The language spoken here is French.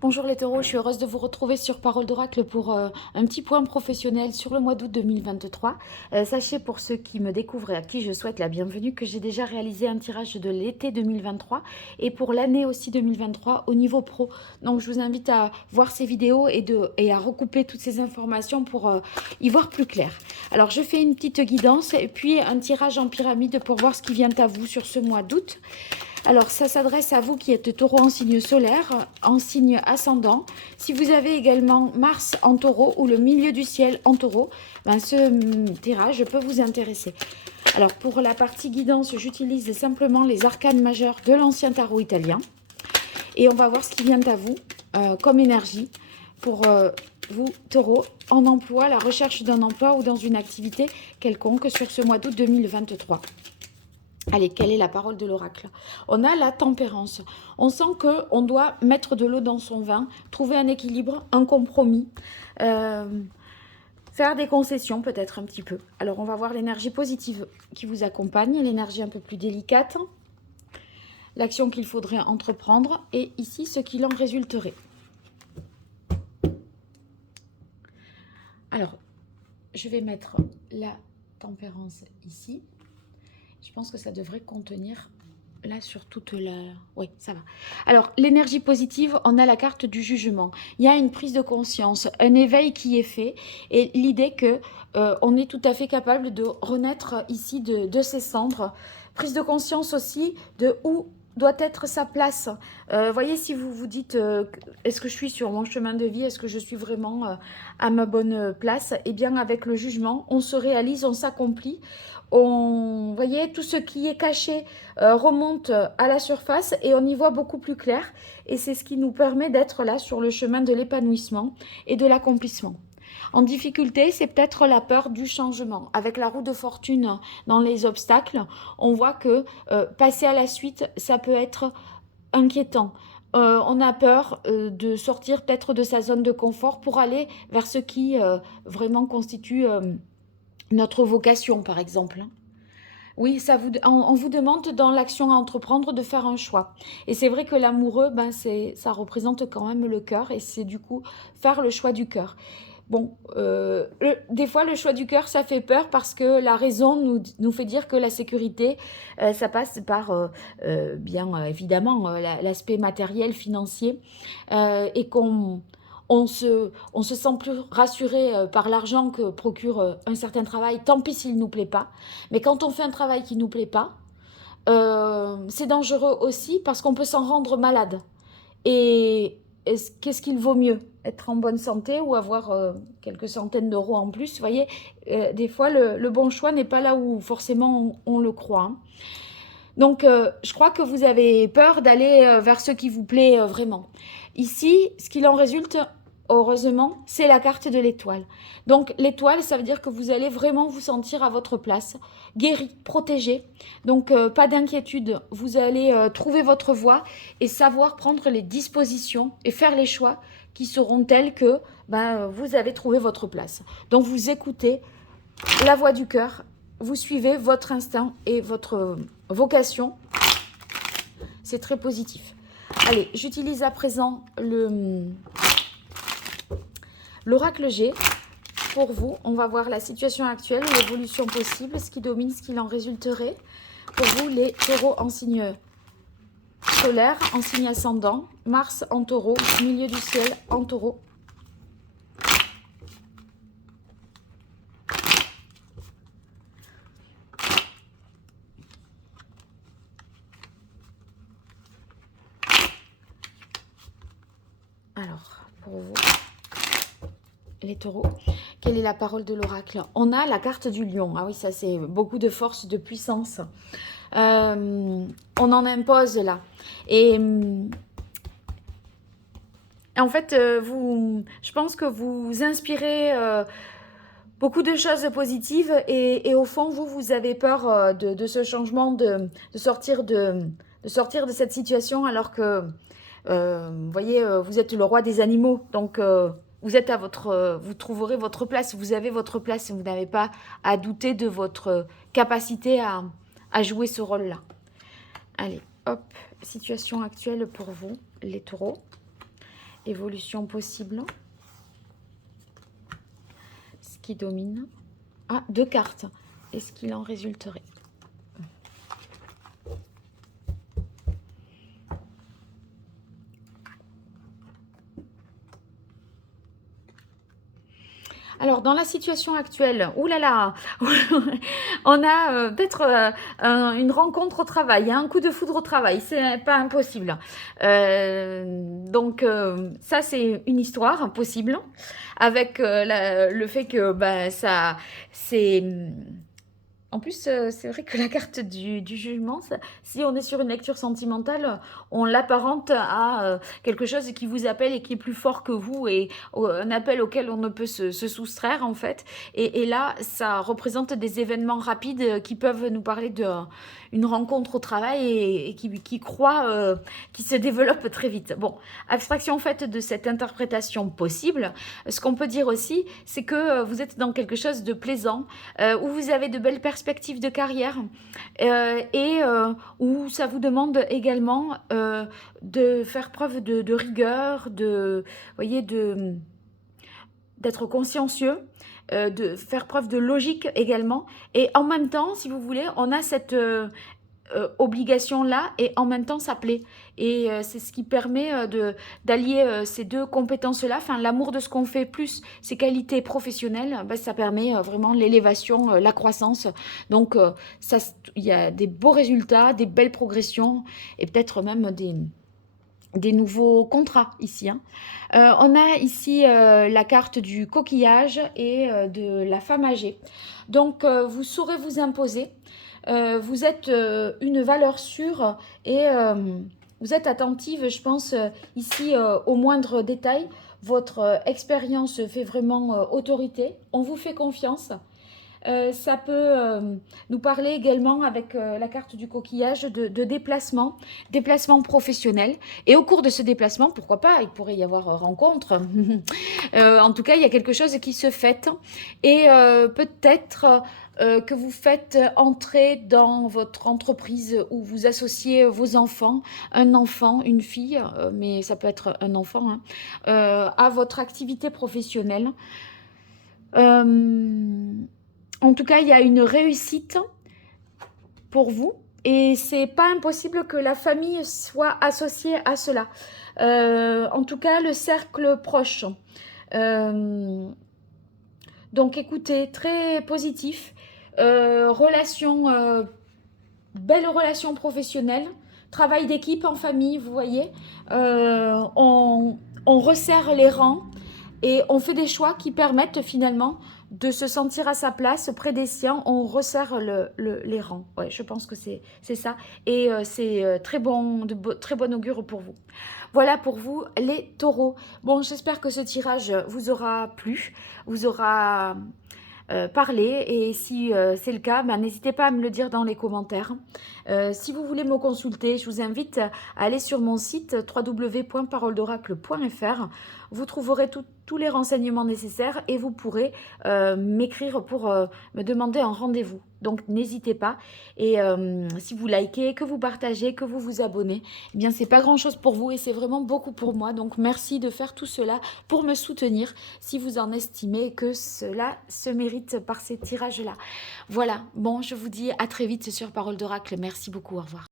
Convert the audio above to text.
Bonjour les taureaux, je suis heureuse de vous retrouver sur Parole d'Oracle pour un petit point professionnel sur le mois d'août 2023. Sachez pour ceux qui me découvrent et à qui je souhaite la bienvenue que j'ai déjà réalisé un tirage de l'été 2023 et pour l'année aussi 2023 au niveau pro. Donc je vous invite à voir ces vidéos et à recouper toutes ces informations pour y voir plus clair. Alors je fais une petite guidance et puis un tirage en pyramide pour voir ce qui vient à vous sur ce mois d'août. Alors, ça s'adresse à vous qui êtes taureau en signe solaire, en signe ascendant. Si vous avez également Mars en taureau ou le milieu du ciel en taureau, ben ce tirage peut vous intéresser. Alors, pour la partie guidance, j'utilise simplement les arcanes majeurs de l'ancien tarot italien. Et on va voir ce qui vient à vous comme énergie pour vous, taureau, en emploi, la recherche d'un emploi ou dans une activité quelconque sur ce mois d'août 2023. Allez, quelle est la parole de l'oracle? On a la tempérance. On sent qu'on doit mettre de l'eau dans son vin, trouver un équilibre, un compromis, faire des concessions peut-être un petit peu. Alors, on va voir l'énergie positive qui vous accompagne, l'énergie un peu plus délicate, l'action qu'il faudrait entreprendre et ici, ce qu'il en résulterait. Alors, je vais mettre la tempérance ici. Je pense que ça devrait contenir là sur toute la... Oui, ça va. Alors, l'énergie positive, on a la carte du jugement. Il y a une prise de conscience, un éveil qui est fait et l'idée que on est tout à fait capable de renaître ici de ses cendres. Prise de conscience aussi de où doit être sa place. Voyez, si vous vous dites, est-ce que je suis sur mon chemin de vie? Est-ce que je suis vraiment à ma bonne place? Eh bien, avec le jugement, on se réalise, on s'accomplit. Vous voyez, tout ce qui est caché remonte à la surface et on y voit beaucoup plus clair. Et c'est ce qui nous permet d'être là sur le chemin de l'épanouissement et de l'accomplissement. En difficulté, c'est peut-être la peur du changement. Avec la roue de fortune dans les obstacles, on voit que passer à la suite, ça peut être inquiétant. On a peur de sortir peut-être de sa zone de confort pour aller vers ce qui vraiment constitue notre vocation, par exemple. Oui, on vous demande dans l'action à entreprendre de faire un choix. Et c'est vrai que l'amoureux, ben ça représente quand même le cœur et c'est du coup faire le choix du cœur. Bon, des fois, le choix du cœur, ça fait peur parce que la raison nous fait dire que la sécurité, ça passe par, bien évidemment, l'aspect matériel, financier, et on se sent plus rassuré par l'argent que procure un certain travail, tant pis s'il ne nous plaît pas. Mais quand on fait un travail qui ne nous plaît pas, c'est dangereux aussi parce qu'on peut s'en rendre malade. Et qu'est-ce qu'il vaut mieux? Être en bonne santé ou avoir quelques centaines d'euros en plus? Vous voyez, des fois, le bon choix n'est pas là où forcément on le croit. Hein. Donc, je crois que vous avez peur d'aller vers ce qui vous plaît vraiment. Ici, ce qu'il en résulte, heureusement, c'est la carte de l'étoile. Donc, l'étoile, ça veut dire que vous allez vraiment vous sentir à votre place, guéri, protégé. Donc, pas d'inquiétude. Vous allez trouver votre voie et savoir prendre les dispositions et faire les choix qui seront tels que ben, vous avez trouvé votre place. Donc, vous écoutez la voix du cœur, vous suivez votre instinct et votre vocation. C'est très positif. Allez, j'utilise à présent l'oracle G pour vous. On va voir la situation actuelle, l'évolution possible, ce qui domine, ce qu'il en résulterait. Pour vous, les taureaux en signe solaire, en signe ascendant, Mars en taureau, milieu du ciel en taureau. Alors, pour vous, les taureaux, quelle est la parole de l'oracle? On a la carte du lion. Ah oui, ça c'est beaucoup de force, de puissance. On en impose là. Et en fait, je pense que vous inspirez beaucoup de choses positives et au fond, vous avez peur de ce changement, de sortir de cette situation alors que, vous voyez, vous êtes le roi des animaux. Donc, vous êtes vous trouverez votre place, vous avez votre place et vous n'avez pas à douter de votre capacité à jouer ce rôle-là. Allez, hop, situation actuelle pour vous, les taureaux. évolution possible. Ce qui domine. Ah, 2 cartes. Est-ce qu'il en résulterait? Alors, dans la situation actuelle, oulala, on a peut-être une rencontre au travail, un coup de foudre au travail, c'est pas impossible. Donc, ça, c'est une histoire possible, avec le fait que ça, c'est... En plus, c'est vrai que la carte du jugement, si on est sur une lecture sentimentale, on l'apparente à quelque chose qui vous appelle et qui est plus fort que vous et un appel auquel on ne peut se soustraire en fait. Et là, ça représente des événements rapides qui peuvent nous parler d'une rencontre au travail et qui se développe très vite. Bon, abstraction faite de cette interprétation possible, ce qu'on peut dire aussi, c'est que vous êtes dans quelque chose de plaisant, où vous avez de belles perspectives de carrière où ça vous demande également de faire preuve de rigueur, d'être consciencieux, de faire preuve de logique également. Et en même temps, si vous voulez, on a cette obligation-là et en même temps ça plaît. Et c'est ce qui permet d'allier ces deux compétences-là, enfin l'amour de ce qu'on fait plus ses qualités professionnelles, ça permet vraiment l'élévation, la croissance. Donc il y a des beaux résultats, des belles progressions et peut-être même des nouveaux contrats ici. On a ici la carte du coquillage et de la femme âgée. Donc vous saurez vous imposer. Vous êtes une valeur sûre et vous êtes attentive, je pense, ici au moindre détail. Votre expérience fait vraiment autorité. On vous fait confiance. Ça peut nous parler également avec la carte du coquillage de déplacement professionnel. Et au cours de ce déplacement, pourquoi pas, il pourrait y avoir rencontre. En tout cas, il y a quelque chose qui se fête. Et peut-être que vous faites entrer dans votre entreprise où vous associez vos enfants, un enfant, une fille, mais ça peut être un enfant, hein, à votre activité professionnelle. En tout cas, il y a une réussite pour vous et c'est pas impossible que la famille soit associée à cela. En tout cas, le cercle proche. Donc, écoutez, très positif. Belle relation professionnelle, travail d'équipe en famille, vous voyez. On resserre les rangs et on fait des choix qui permettent finalement de se sentir à sa place près des siens. On resserre les rangs. Ouais, je pense que c'est ça. Et c'est très bon augure pour vous. Voilà pour vous les taureaux. Bon, j'espère que ce tirage vous aura plu, vous aura parler et si c'est le cas, n'hésitez pas à me le dire dans les commentaires. Si vous voulez me consulter, je vous invite à aller sur mon site www.paroledoracle.fr. Vous trouverez tous les renseignements nécessaires et vous pourrez m'écrire pour me demander un rendez-vous. Donc n'hésitez pas. Et si vous likez, que vous partagez, que vous vous abonnez, eh bien c'est pas grand-chose pour vous et c'est vraiment beaucoup pour moi. Donc merci de faire tout cela pour me soutenir si vous en estimez que cela se mérite par ces tirages-là. Voilà, bon, je vous dis à très vite sur Parole d'Oracle. Merci beaucoup, au revoir.